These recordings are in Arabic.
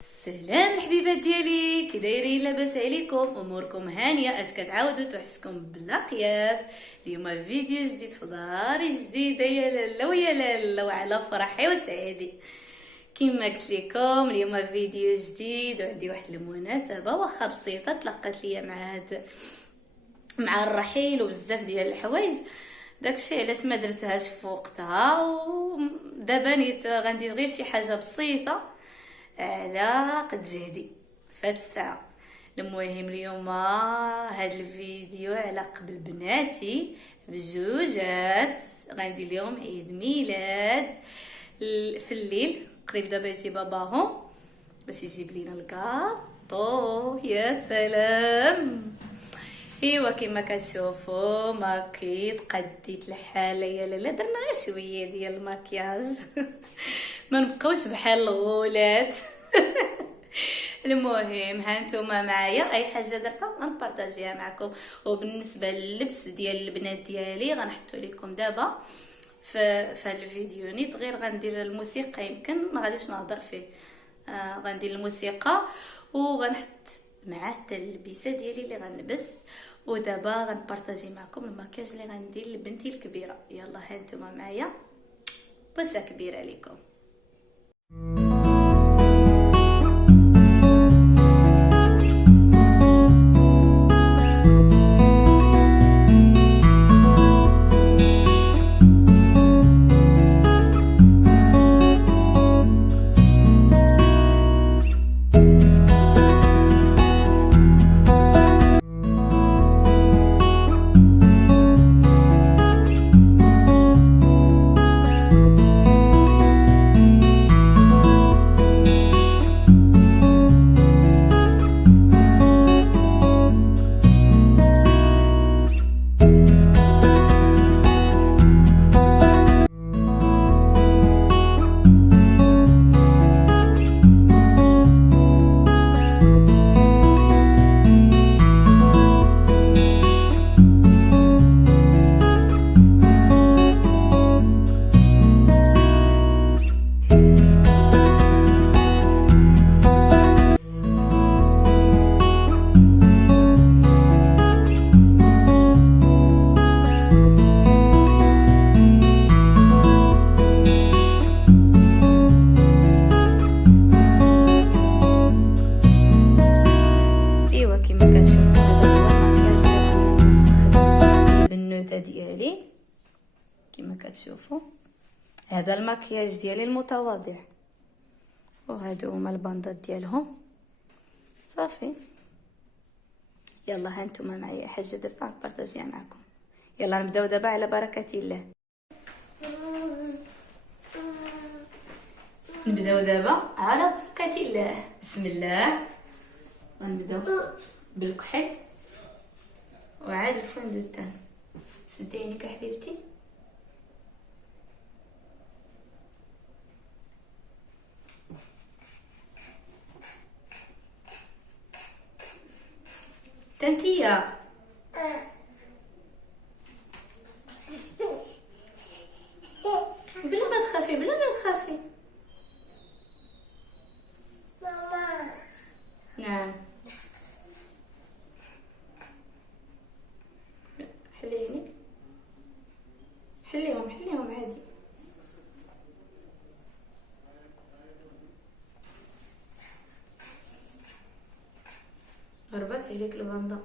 السلام الحبيبات ديالي، كي دايرين؟ لاباس عليكم؟ اموركم هانيه؟ اش كتعاودوا توحشكم بلا قياس. اليوم فيديو جديد في داري جديده يا لاله ويا لاله وعلى فرحي وسعادي. كما قلت لكم اليوم فيديو جديد وعندي واحد المناسبه واخا بسيطه تلقات ليا مع الرحيل وبزاف ديال الحوايج. داكشي علاش ما درتهاش في وقتها، ودابا نيت غندير غير شي حاجه بسيطه على قد جهدي فهاد الساعه. المهم اليوم هاد الفيديو على قبل بناتي بجوجات، غندير لهم عيد ميلاد في الليل. قريب دابا يجي باباهم باش يجيب لينا الكاطو. يا سلام. ايوا كما كتشوفوا ماكيت قديت الحاله يا لاله، درنا غير شويه ديال المكياج ما نبقاوش بحال الغولات المهم هانتوما معايا، اي حاجه درتها غنبارطاجيها معكم. وبالنسبه للبس ديال البنات ديالي غنحطو لكم دابا في هذا الفيديو نيت. غير غندير الموسيقى، يمكن ما غاديش نهضر فيه. غندير الموسيقى وغنحط معاه حتى اللبسه ديالي اللي غنلبس. ودابا غنبارطاجي معكم المكياج اللي غندير لبنتي الكبيره. يلا هانتوما معايا، بوسه كبيره عليكم. كما كتشوفوا هذا المكياج ديالي المتواضع، وهادو هما الباندات ديالهم صافي. يلا هانتوما معايا حاجه درتها نبارطاجيها معكم. يلا نبداو دابا على بركه الله. نبداو دابا على بركه الله. بسم الله. غنبداو بالكحل وعاد الفوندوتان. سدي عينيك يا حبيبتي. تنتيا بلا ما تخافي، بلا ما تخافي. ماما. نعم. حلي عينيك، حليهم عادي. غربت عليك الباندا.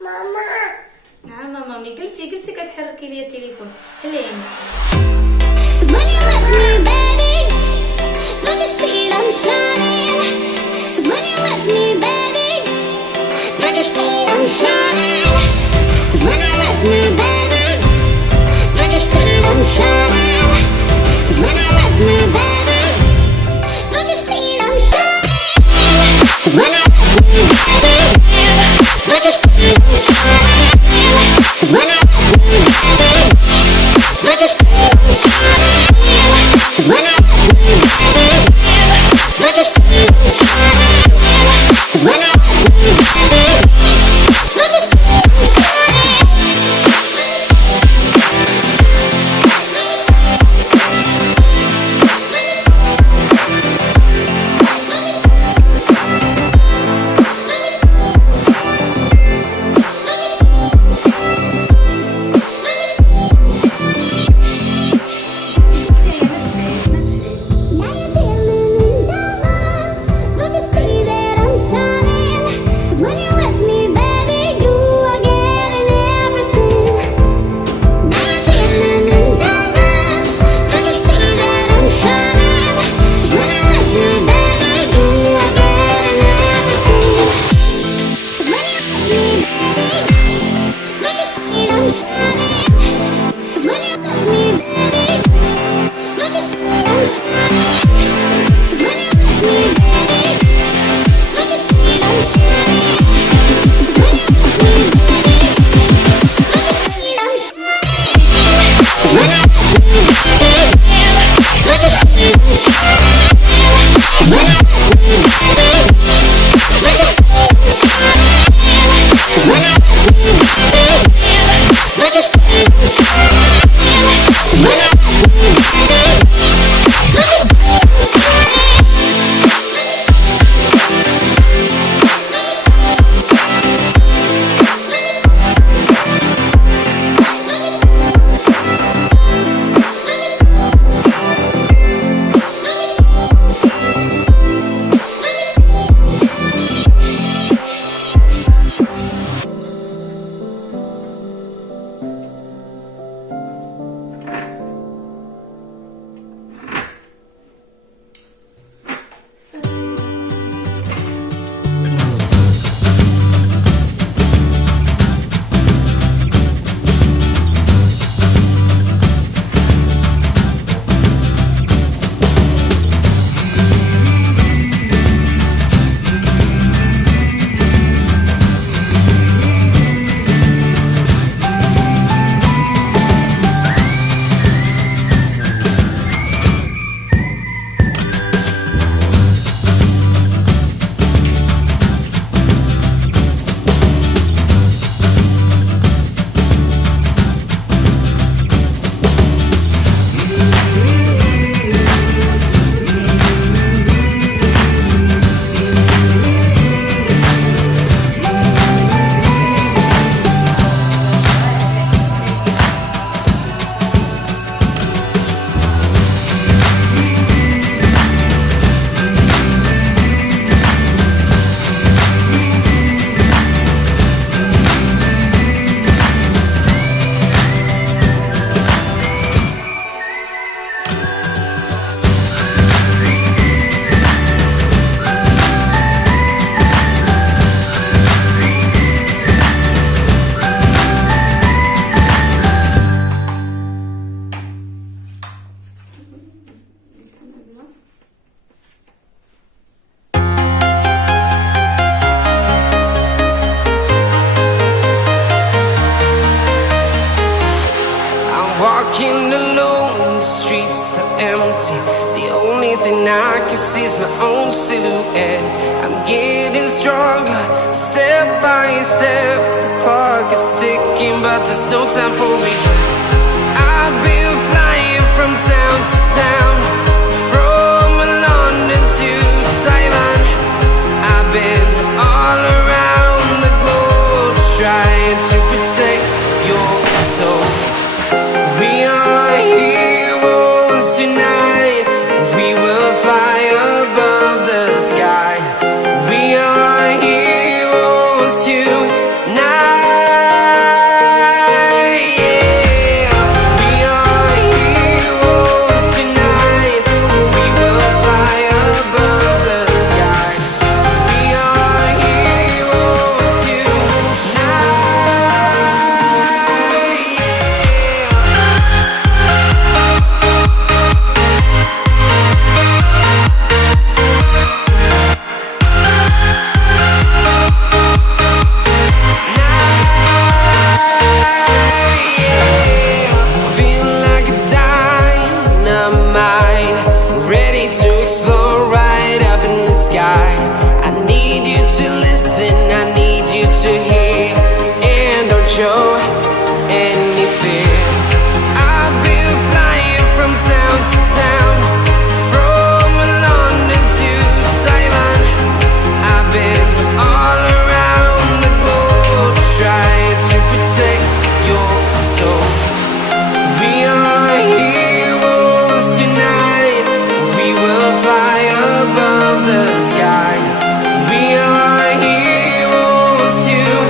ماما. نعم مامي. جلسي كتحركي لي التليفون. حلي and I can see my own silhouette. I'm getting stronger, step by step. The clock is ticking, but there's no time for regrets. I've been flying from town to town, from London to Taiwan. I've been all around the globe, trying to protect your soul. We are heroes tonight. We will fly above the sky. We are heroes tonight. Yeah. We are heroes tonight. We will fly above the sky. We are heroes tonight. Feel like a dynamite, ready to explode right up in the sky. I need you to listen, I need you to hear, and don't show any fear. I've been flying from town to town, from London to Taiwan. I've been all around the globe, trying to protect your soul. We are heroes tonight. We will fly above the sky. We are heroes tonight.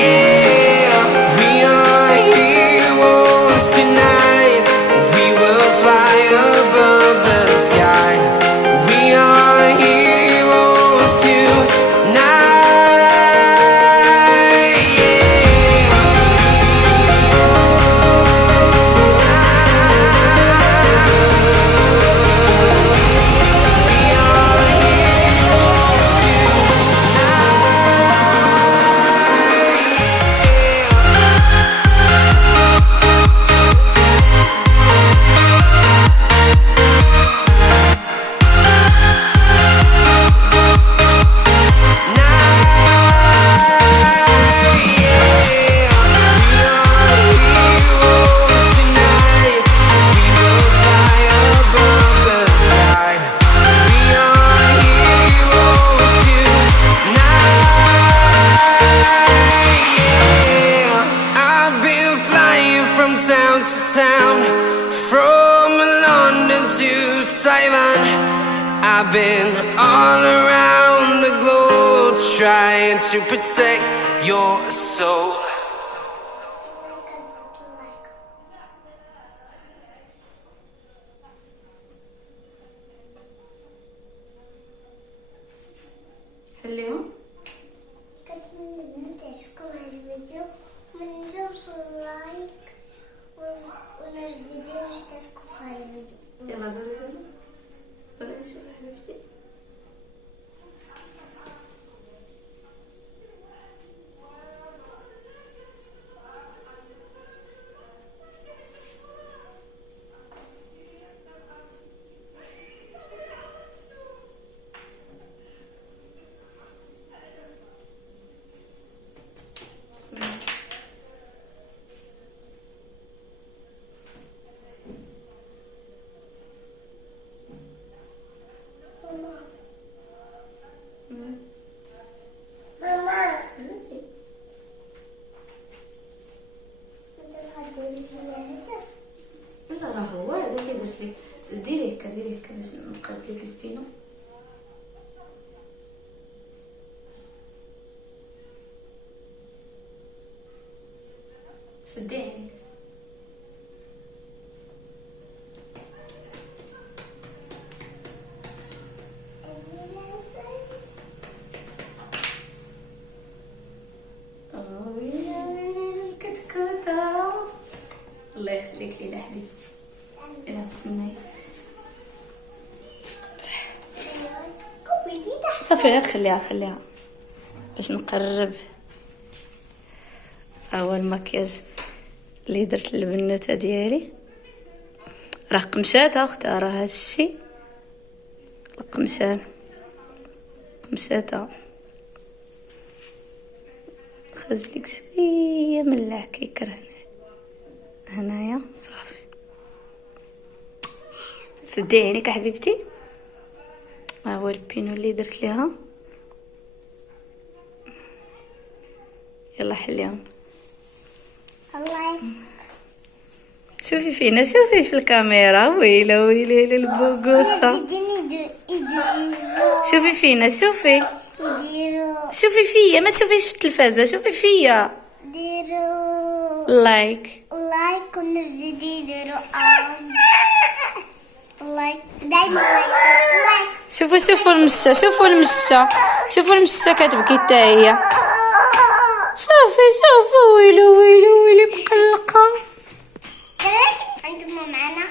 Yeah. We are heroes tonight. We will fly above the sky. We are heroes tonight. From town to town, from London to Taiwan. I've been all around the globe, trying to protect your soul. حليهم. كتمنى تعجبكم هذا الفيديو، منتنسوش اللايك ولا جديدين واشتركوا في هذا الفيديو. يلا دوري ولا نشوف حبيبتي. ماما انت غاديري لي هذا؟ لا راه هو هذا اللي درت لك. ديري هكا باش نقاد لك البينو. سدي عينيك. الكتكوتة الله يخليك لينا حبيبتي. انا تسناي صافي غير خليها باش نقرب. هو المكياج اللي درت للبنوته ديالي. راه قمشاتها اختها، راه هادشي القمشان قمشاتها. خرج لك شويه من العكيكر هنايا صافي. سدي عينيك حبيبتي. ها هو البينو اللي درت ليها. يلا حليهم. الله شوفي فينا، شوفي في الكاميرا. ويلة ويلة للبوقوصة. يديروا شوفي فينا، شوفي شوفي فيا، ما تشوفيش في التلفازة، شوفي فيا. يديروا لايك وناس جديد يديروا لايك دايما لايك. شوفوا المشة، شوفوا المشة كتبكي حتى هي. شوفي ويلي مقلقة. انتم معنا.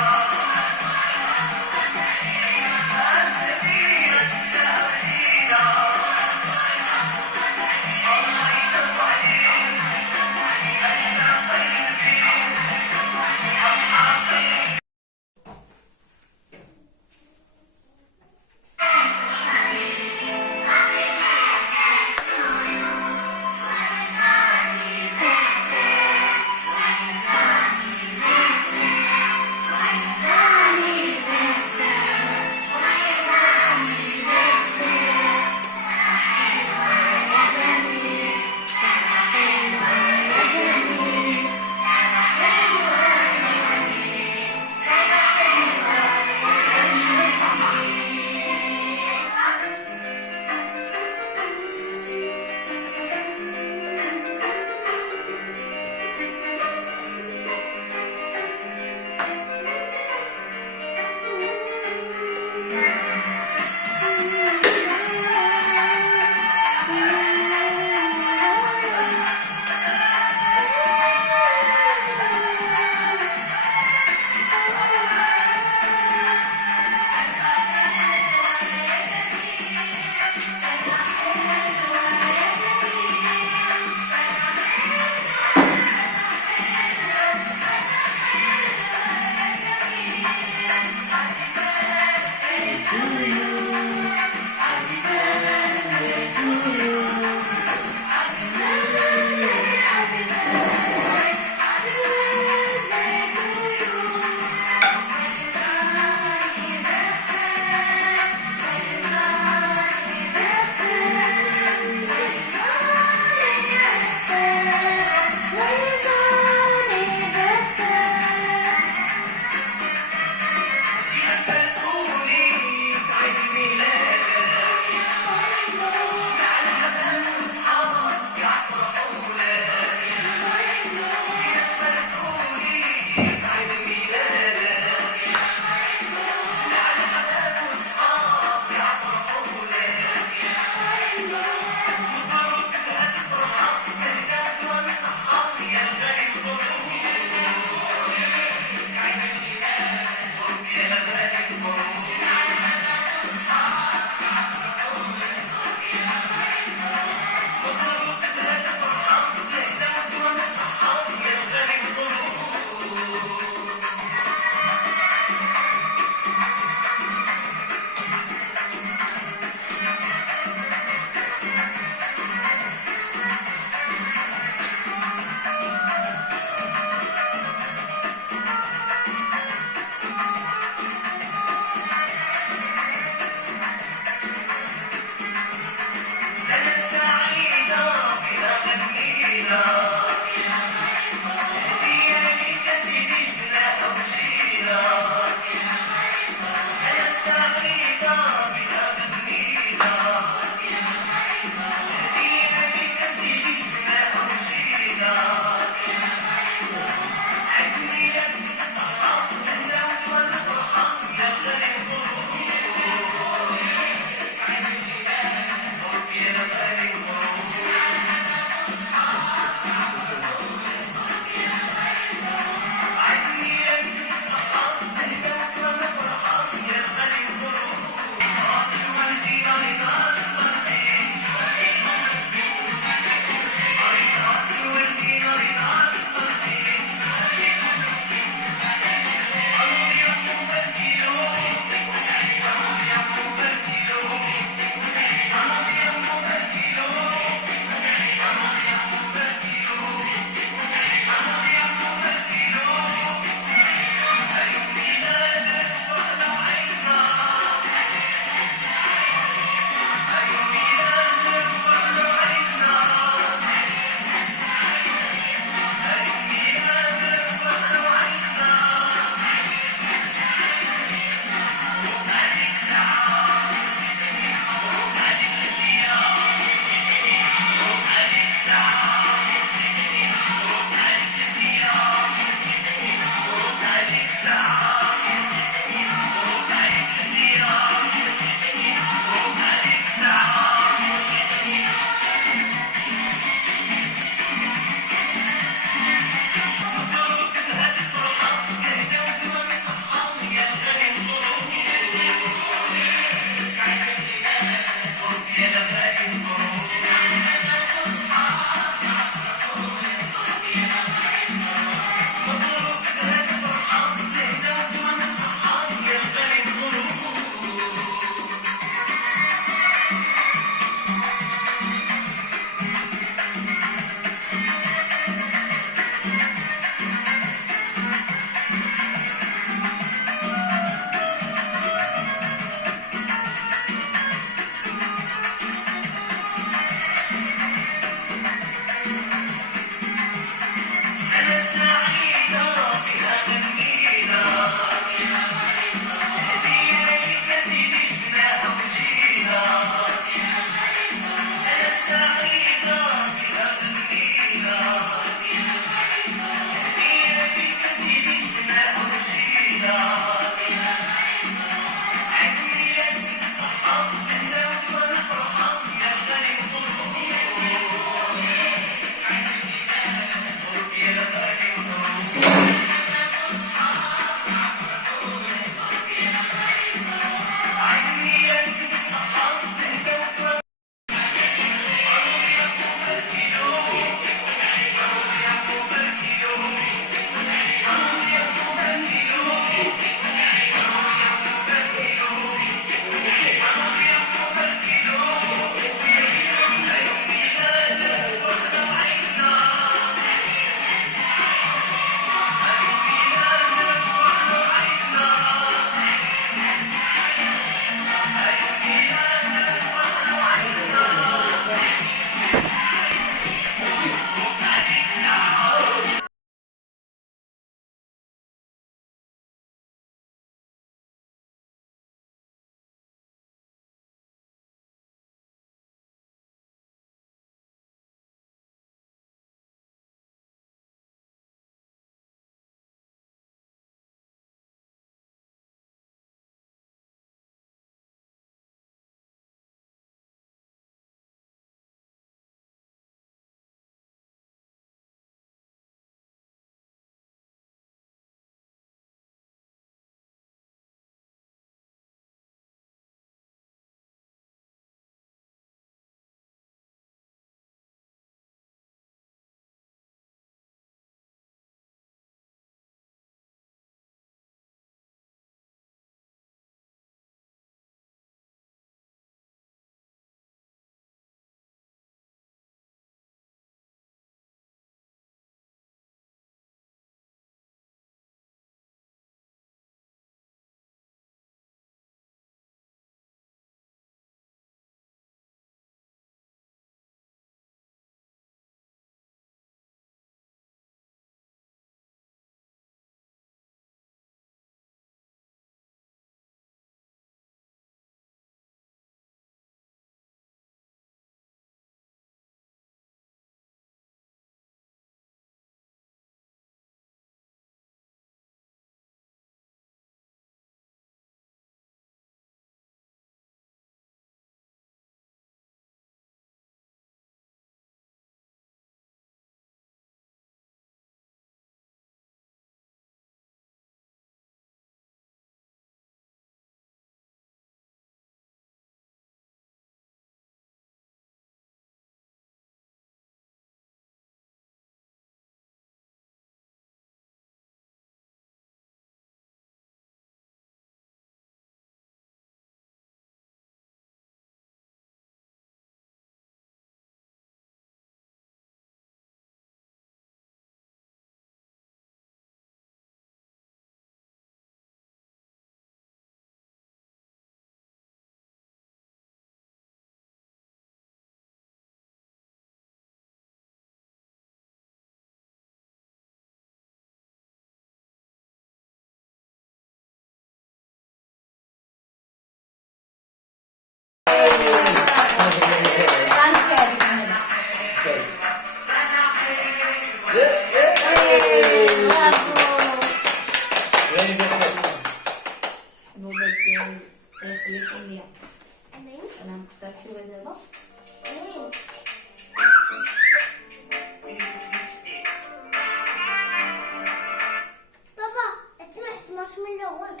بابا سمحت مارشميلو غز.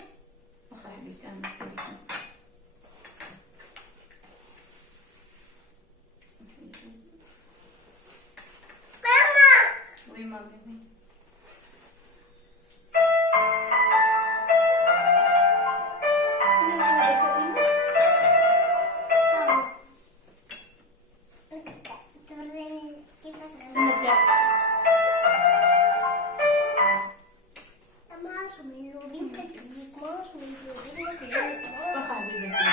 واخا حبيبتي انا التليفون. ماما وي مامي وي. توريني كيفاش مارشميلو بنت كبير مارشميلو بنت كبير. واخا حبيبتي.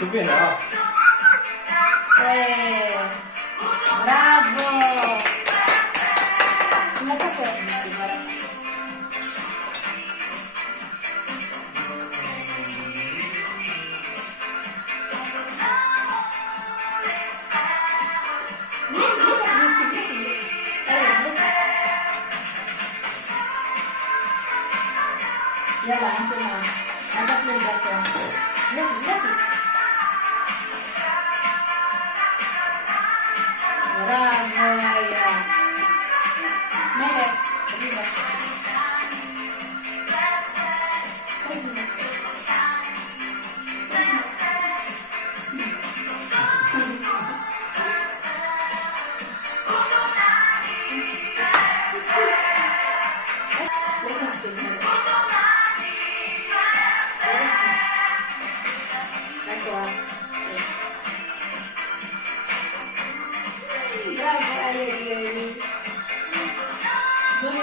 شوفي هنا. برافو. لا صافي. يلا انتم هدف للباكون. بلاتي برافو هيا. مالك حبيبة؟ برافو هيا ديالي. دوري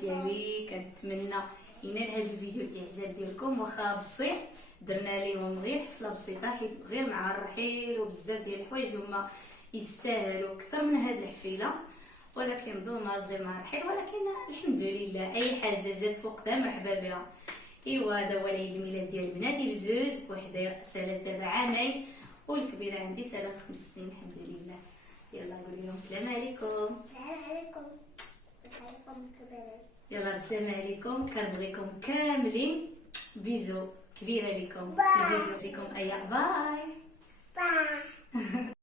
ديالي. كنتمنى ينال هذا الفيديو الاعجاب ديالكم، واخا بسيط درنا ليهم غير حفله بسيطه حيت غير مع الرحيل وبزاف ديال الحوايج هما يستاهلوا اكثر من هذه الحفيله، ولكن دوماج غير مع الرحيل. ولكن الحمد لله اي حاجه جات فوقها مرحبا بها. ايوا هذا هو العيد الميلاد ديال بناتي بجوج، وحده سالات دابا عامين والكبيره عندي سالات 5 سنين الحمد لله. يلا قولي لهم السلام عليكم. السلام عليكم. عليكم كبيرة. يلا السلام عليكم، كنبغيكم كاملين، بيزو كبيره لكم. باي. الفيديو فيكم ايا باي. باي.